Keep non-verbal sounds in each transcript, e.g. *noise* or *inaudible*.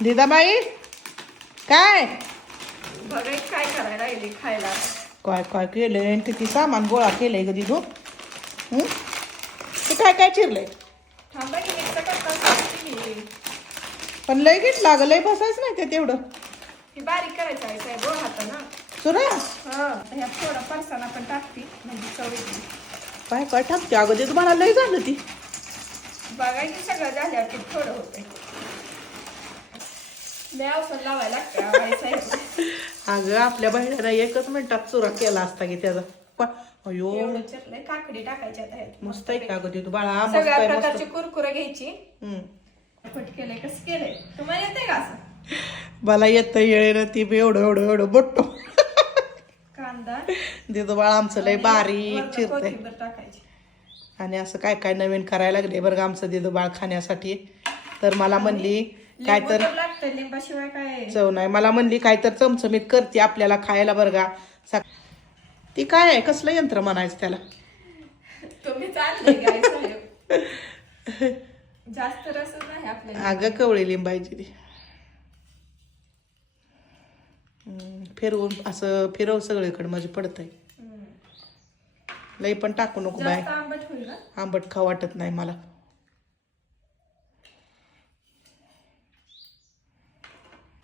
दिदाबाई काय? काय करायला खायला. काय काय केलंय? आणि किती सामान गोळा केलंय ग दिदू? हं? तू काय काय चिरलंय? थांबा की मिक्स करता सांगते की. पण लय घेतला ग लय बसायचं नाही ते तेवढं ही बारीक करायचं आहे साहेब गोळ हाता ना सुरा? हा ह्यात थोडा परसाना पण टाकते म्हणजे चव येते. काय काय टाकते? अगं तुम्हाला लय झालं ती. बघा की सगळं झाल्यावर ते थोडं होतंय मी औषध लावायला लागतं बाई साहेब अगं आपल्या बहिणीला एकच मिनिटात चुरा केला असता की त्याचा. अयो. काकडी आता ह्यात. मस्त आहे का ग ते? तू बाळा मस्त सगळ्या आहे प्रकारची कुरकुरं घ्यायची. हं. कट केलंय कसं केलंय? तुम्हाला येते का असं? मला येतं येळेनं ती बी एवढं एवढं एवढं बोटतो कांदा. तिथं बाळा आमचं लय बारीक वरनं चिरतंय. कोथिंबीर टाकायची. आणि असं काय काय नवीन करायला लागले बरं का आमचं दिदू बाळ खाण्यासाठी. तर मला म्हणली काय तर लागतं लिंबाशिवाय काय चव नाही. मला म्हणली काय तर चमचमीत करते आपल्याला खायला बरं का. ती काय आहे? कसलं यंत्र म्हणायचं त्याला? *laughs* जास्त रसच नाही आपल्याला. अगं कवळी लिंबायची ती. फिरवून असं फिरव सगळीकडे म्हणजे पडतंय. हम्म. लई पण टाकू नको बाय. आंबट होईल ना? आंबट खा वाटत नाही मला.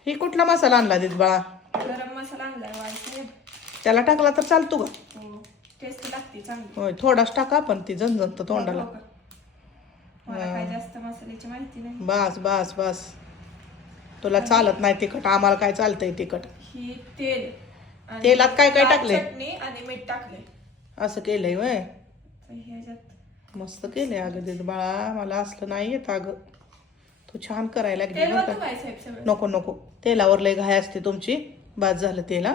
ही कुठला मसाला आणला देत बाळा? गरम मसाला आणलाय त्याला टाकला तर चालतो का? हो टेस्ट लागते चांगली. होय थोडाच टाका पण ती झणझणत तोंडाला. हो? मला काय जास्त मसाल्याची माहिती नाही. बस बस बस. तुला चालत नाही तिखट आम्हाला काय चालतंय तिखट? ही तेल आणि तेलात काय काय लाल टाकलंय? चटणी आणि मीठ टाकले असं केलंय वय ह्याच्यात मस्त केलंय अगं देत बाळा मला असलं नाही येत अगं. तू छान करायला तेल बरं का. काय सगळं. नको नको. तेलावर लय घाय असते तुमची. बाद झालं तेला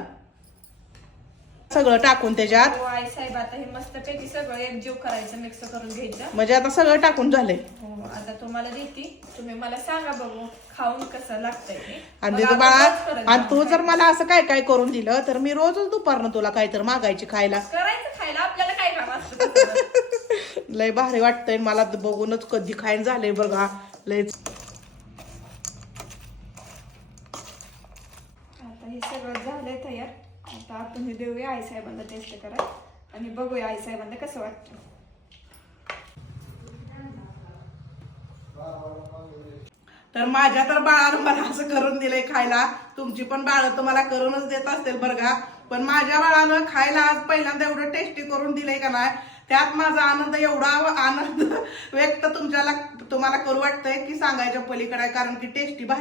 सगळं टाकून त्याच्यात. हो आई साहेब आता हे मस्त पैकी सगळं एकजीव करायचं मिक्स करून घ्यायचं. म्हणजे आता सगळं टाकून झालंय. हो आता तुम्हाला देते. तुम्ही मला सांगा बघू खाऊन कसं लागतंय ते. आणि मग ते तू आपण बाळा रोज करत आणि जाऊ. तू जर मला असं काय काय करून दिलं तर मी रोजच दुपारनं तुला काहीतरी मागायची खायला. करायचं खायला आपल्याला काय काम असतं तसं? *laughs* लय भारी वाटतंय मला तर बघूनच कधी खायन झालंय बघा. लय आता हे सगळं झालंय तयार. आता आपण हे देऊया आई साहेबांना टेस्ट करा आणि बघूया आई साहेबांना कसं वाटतं. तर माझ्या तर बाळानं मला असं करून दिलंय खायला. तुमची पण बाळ तुम्हाला करूनच देत असतील बरं का. पण माझ्या बाळानं खायला आज पहिल्यांदा एवढं टेस्टी करून दिलंय का नाही? त्यात माझा आनंद एवढा आनंद व्यक्त तुमच्याला तुम्हाला करू वाटतंय की सांगायच्या पलीकडे कारण की टेस्टी भारी